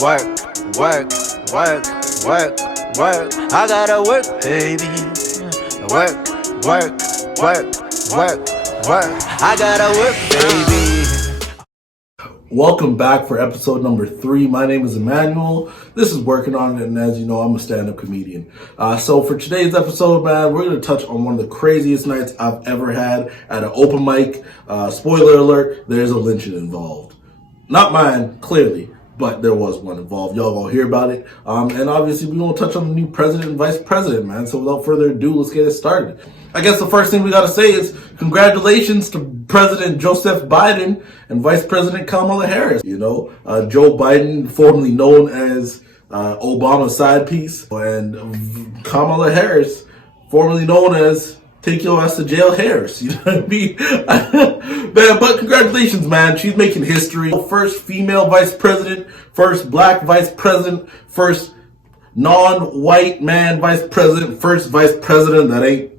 work, work, work, work, work. I gotta work, baby. Work, work, work, work, work. I gotta work, baby. Welcome back for episode number 3. My name is Emmanuel. This is Working on it, and as you know, I'm a stand-up comedian. So for today's episode, man, we're going to touch on one of the craziest nights I've ever had at an open mic. Spoiler alert, there's a lynching involved. Not mine, clearly, but there was one involved. Y'all gonna hear about it. And obviously, we're gonna touch on the new president and vice president, man. So without further ado, let's get it started. I guess the first thing we gotta say is congratulations to President Joseph Biden and Vice President Kamala Harris. You know, Joe Biden, formerly known as Obama's side piece, and Kamala Harris, formerly known as Take Your Ass to Jail Harris. You know what I mean? Man, but congratulations, man. She's making history. First female vice president, first black vice president, first non-white man vice president, first vice president that ain't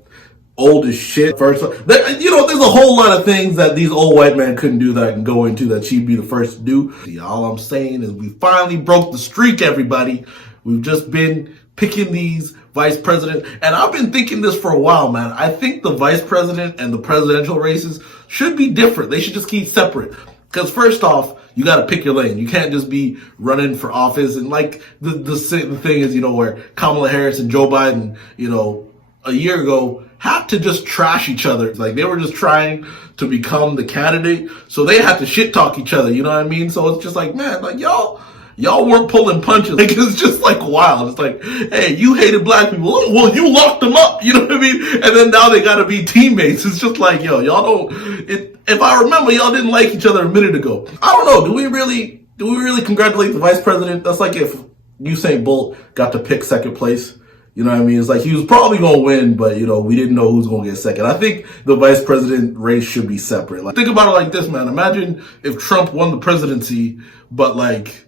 old as shit. First, you know, there's a whole lot of things that these old white men couldn't do that I can go into that she'd be the first to do. All I'm saying is we finally broke the streak, everybody. We've just been picking these vice president, and I've been thinking this for a while, man. I think the vice president and the presidential races should be different. They should just keep separate. Because first off, you got to pick your lane. You can't just be running for office. And like the thing is, you know, where Kamala Harris and Joe Biden, you know, a year ago had to just trash each other. Like they were just trying to become the candidate, so they had to shit talk each other. You know what I mean? So it's just like, man, like y'all weren't pulling punches. Like, it's just like wild. It's like, hey, you hated black people. Well, you locked them up. You know what I mean? And then now they gotta be teammates. It's just like, yo, y'all don't, if I remember, y'all didn't like each other a minute ago. I don't know. Do we really congratulate the vice president? That's like if Usain Bolt got to pick second place. You know what I mean? It's like he was probably going to win, but, you know, we didn't know who was going to get second. I think the vice president race should be separate. Like, think about it like this, man. Imagine if Trump won the presidency, but like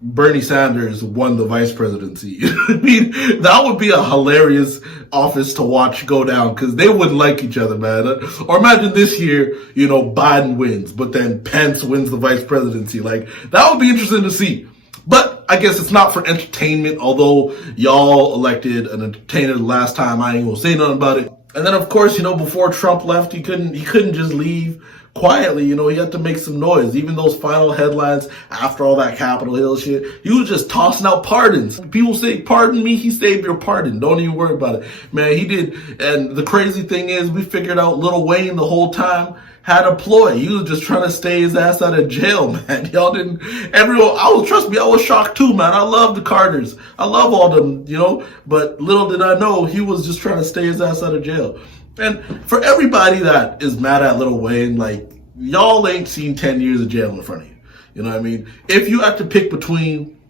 Bernie Sanders won the vice presidency. I mean, that would be a hilarious office to watch go down because they wouldn't like each other, man. Or imagine this year, you know, Biden wins, but then Pence wins the vice presidency. Like, that would be interesting to see. But I guess it's not for entertainment, although y'all elected an entertainer the last time. I ain't gonna say nothing about it. And then, of course, you know, before Trump left, he couldn't just leave quietly. You know, he had to make some noise. Even those final headlines after all that Capitol Hill shit, he was just tossing out pardons. People say, pardon me, he saved your pardon. Don't even worry about it. Man, he did. And the crazy thing is, we figured out Lil Wayne the whole time had a ploy. He was just trying to stay his ass out of jail, man. Y'all didn't, trust me, I was shocked too, man. I love the Carters. I love all them, you know, but little did I know he was just trying to stay his ass out of jail. And for everybody that is mad at Lil Wayne, like, y'all ain't seen 10 years of jail in front of you. You know what I mean? If you have to pick between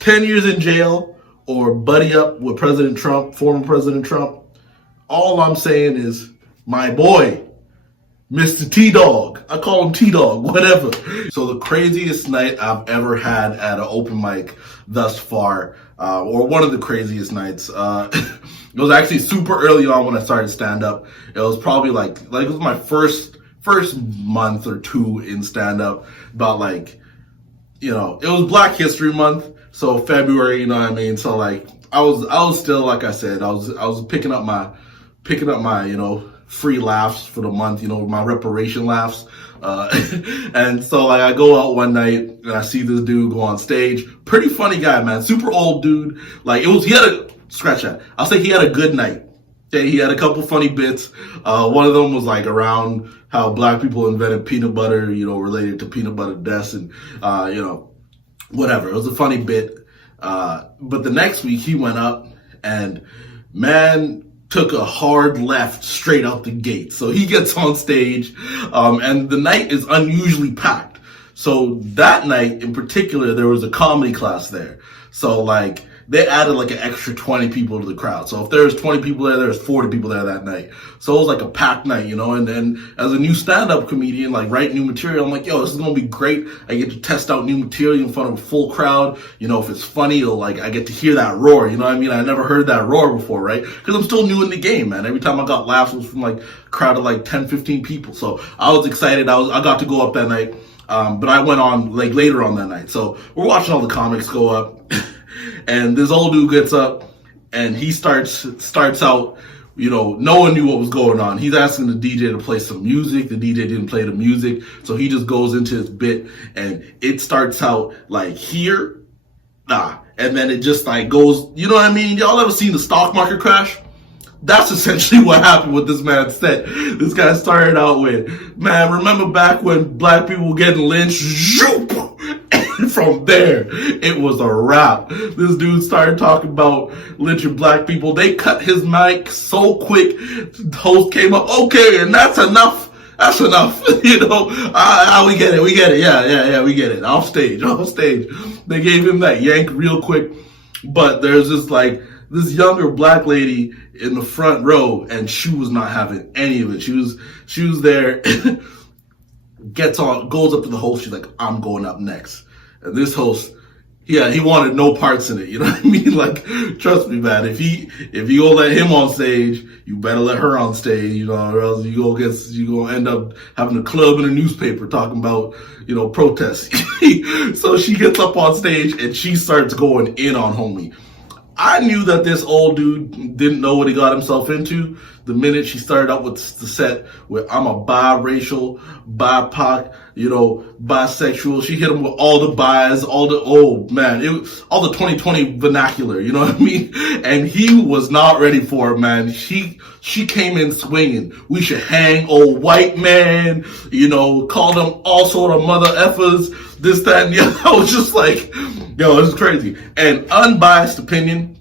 10 years in jail or buddy up with President Trump, former President Trump, all I'm saying is, my boy, Mr. T-Dog. I call him T-Dog, whatever. So the craziest night I've ever had at an open mic thus far, or one of the craziest nights, it was actually super early on when I started stand-up. It was probably like it was my first month or two in stand-up. About like, you know, it was Black History Month, so February, you know what I mean? So like, I was still, like I said, I was picking up my, you know, free laughs for the month, you know, my reparation laughs. And so like I go out one night and I see this dude go on stage. Pretty funny guy, man. Super old dude. Like scratch that. I'll say he had a good night. Okay, he had a couple funny bits. One of them was like around how black people invented peanut butter, you know, related to peanut butter deaths and, you know, whatever. It was a funny bit. But the next week he went up and, man, took a hard left straight out the gate. So he gets on stage, and the night is unusually packed. So that night in particular, there was a comedy class there. So like, they added like an extra 20 people to the crowd. So if there's 20 people there, there's 40 people there that night. So it was like a packed night, you know, and then as a new stand-up comedian, like write new material, I'm like, yo, this is going to be great. I get to test out new material in front of a full crowd. You know, if it's funny, or like I get to hear that roar, you know what I mean? I never heard that roar before, right? Because I'm still new in the game, man. Every time I got laughs, it was from like a crowd of like 10, 15 people. So I was excited. I got to go up that night. But I went on like later on that night. So we're watching all the comics go up, and this old dude gets up, and he starts out. No one knew what was going on. He's asking the DJ to play some music. The DJ didn't play the music, so he just goes into his bit, and it starts out like here, and then it just like goes. You know what I mean? Y'all ever seen the stock market crash? That's essentially what happened with this man's set. This guy started out with, man, remember back when black people were getting lynched? Zoop! And from there, it was a wrap. This dude started talking about lynching black people. They cut his mic so quick. The host came up, okay, and that's enough. That's enough. We get it. We get it. Yeah, we get it. Off stage. They gave him that yank real quick. But there's this younger black lady in the front row, and she was not having any of it. She was there, goes up to the host. She's like, I'm going up next. And this host, he wanted no parts in it. You know what I mean? Like, trust me, man. If you gonna let him on stage, you better let her on stage, or else you gonna end up having a club in a newspaper talking about, protests. So she gets up on stage and she starts going in on homie. I knew that this old dude didn't know what he got himself into the minute she started out with the set where I'm a biracial, BIPOC, bisexual. She hit him with all the bis, all the 2020 vernacular, you know what I mean? And he was not ready for it, man. She came in swinging. We should hang old white man, call them all sort of mother effers, this, that, and the other. I was just like, yo, this is crazy. And unbiased opinion,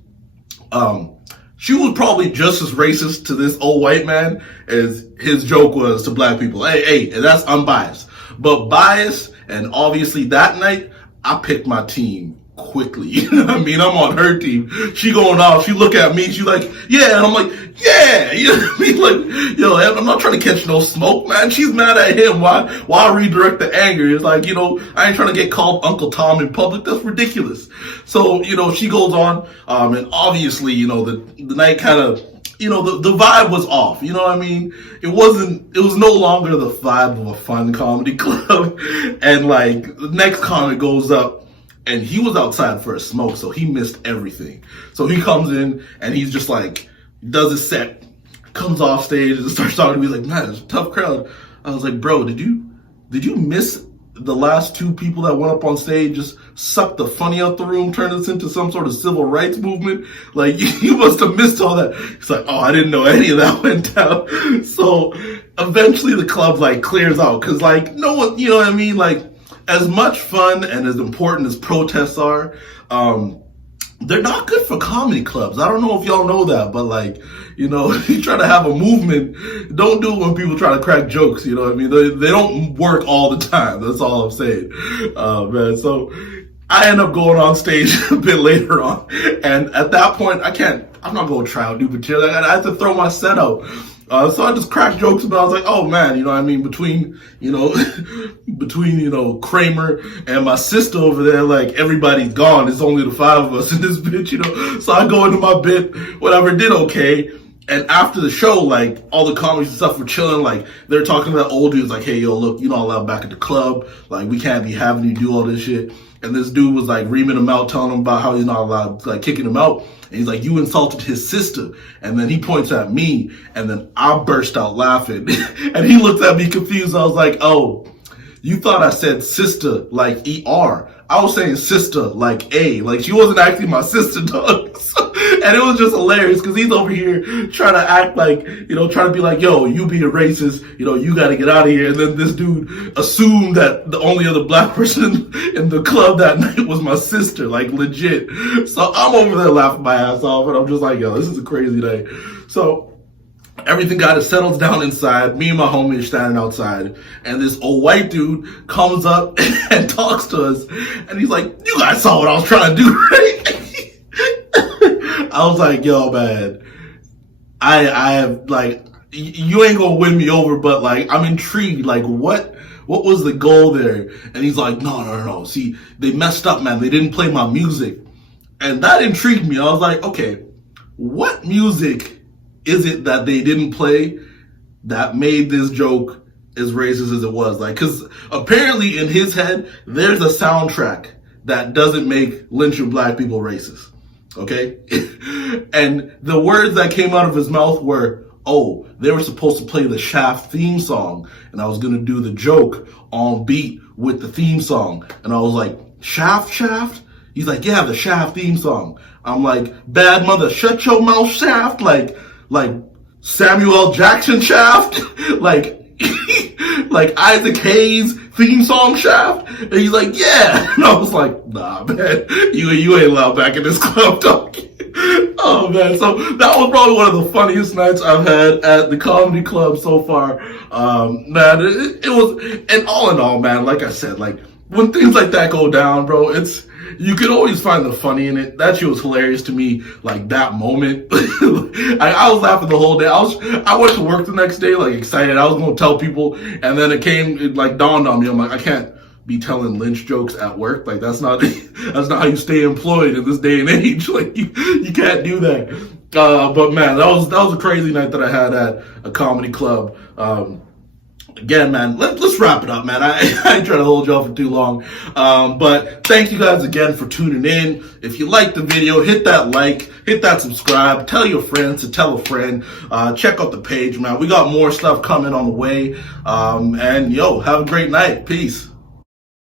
she was probably just as racist to this old white man as his joke was to black people. Hey, that's unbiased. But biased, and obviously that night, I picked my team quickly. You know what I mean? I'm on her team. She going off. She look at me. She like, yeah. And I'm like, yeah. You know what I mean? Like, I'm not trying to catch no smoke, man. She's mad at him. Why redirect the anger? It's like, I ain't trying to get called Uncle Tom in public. That's ridiculous. So, she goes on. And obviously, the night kind of, the vibe was off. You know what I mean? It was no longer the vibe of a fun comedy club. And like, the next comic goes up, and he was outside for a smoke, so he missed everything. So he comes in, and he's just like, does his set, comes off stage, and starts talking to me like, man, it's a tough crowd. I was like, bro, did you miss the last two people that went up on stage, just sucked the funny out the room, turned this into some sort of civil rights movement? Like, you must have missed all that. He's like, oh, I didn't know any of that went down. So eventually the club like clears out, because like no one, you know what I mean? Like, as much fun and as important as protests are, they're not good for comedy clubs. I don't know if y'all know that, but like, if you try to have a movement, don't do it when people try to crack jokes, you know what I mean? They don't work all the time. That's all I'm saying. Man, so I end up going on stage a bit later on. And at that point, I'm not going to try out new material. I had to throw my set out. So I just cracked jokes about, I was like, oh man, between Kramer and my sister over there, like everybody's gone. It's only the five of us in this bitch, So I go into my bit, whatever, did okay. And after the show, like all the comics and stuff were chilling, like they're talking to that old dude, like, hey, yo, look, you're not allowed back at the club. Like we can't be having you do all this shit. And this dude was like reaming him out, telling him about how he's not allowed, like kicking him out. And he's like, you insulted his sister. And then he points at me, and then I burst out laughing. And he looked at me confused. I was like, oh, you thought I said sister like ER. I was saying sister like A. Like she wasn't actually my sister, dog. And it was just hilarious because he's over here trying to act like, trying to be like, yo, you being racist, you got to get out of here. And then this dude assumed that the only other black person in the club that night was my sister, like legit. So I'm over there laughing my ass off, and I'm just like, yo, this is a crazy day. So everything got it settled down inside. Me and my homie are standing outside, and this old white dude comes up and talks to us, and he's like, you guys saw what I was trying to do, right? I was like, yo, man, I have, like, you ain't gonna win me over, but, like, I'm intrigued. Like, what was the goal there? And he's like, no. See, they messed up, man. They didn't play my music. And that intrigued me. I was like, okay, what music is it that they didn't play that made this joke as racist as it was. Like, cause apparently in his head, there's a soundtrack that doesn't make lynching black people racist. Okay? And the words that came out of his mouth were, oh, they were supposed to play the Shaft theme song, and I was gonna do the joke on beat with the theme song. And I was like, Shaft? He's like, yeah, the Shaft theme song. I'm like, bad mother, shut your mouth, Shaft. Like Samuel L. Jackson Shaft. like Isaac Hayes theme song Shaft. And he's like, yeah. And I was like, nah, man, you ain't allowed back in this club, dog. Oh man, so that was probably one of the funniest nights I've had at the comedy club so far. Man, it was, and all in all, man, like I said, like when things like that go down, bro, you can always find the funny in it. That shit was hilarious to me, like that moment. I was laughing the whole day. I went to work the next day, like excited. I was gonna tell people, and then it like dawned on me. I'm like, I can't be telling lynch jokes at work. Like that's not how you stay employed in this day and age. Like you can't do that. But man, that was a crazy night that I had at a comedy club. Again, man, let's wrap it up, man. I ain't trying to hold y'all for too long. But thank you guys again for tuning in. If you liked the video, hit that like, hit that subscribe, tell your friends to tell a friend. Check out the page, man. We got more stuff coming on the way. And yo, have a great night. Peace.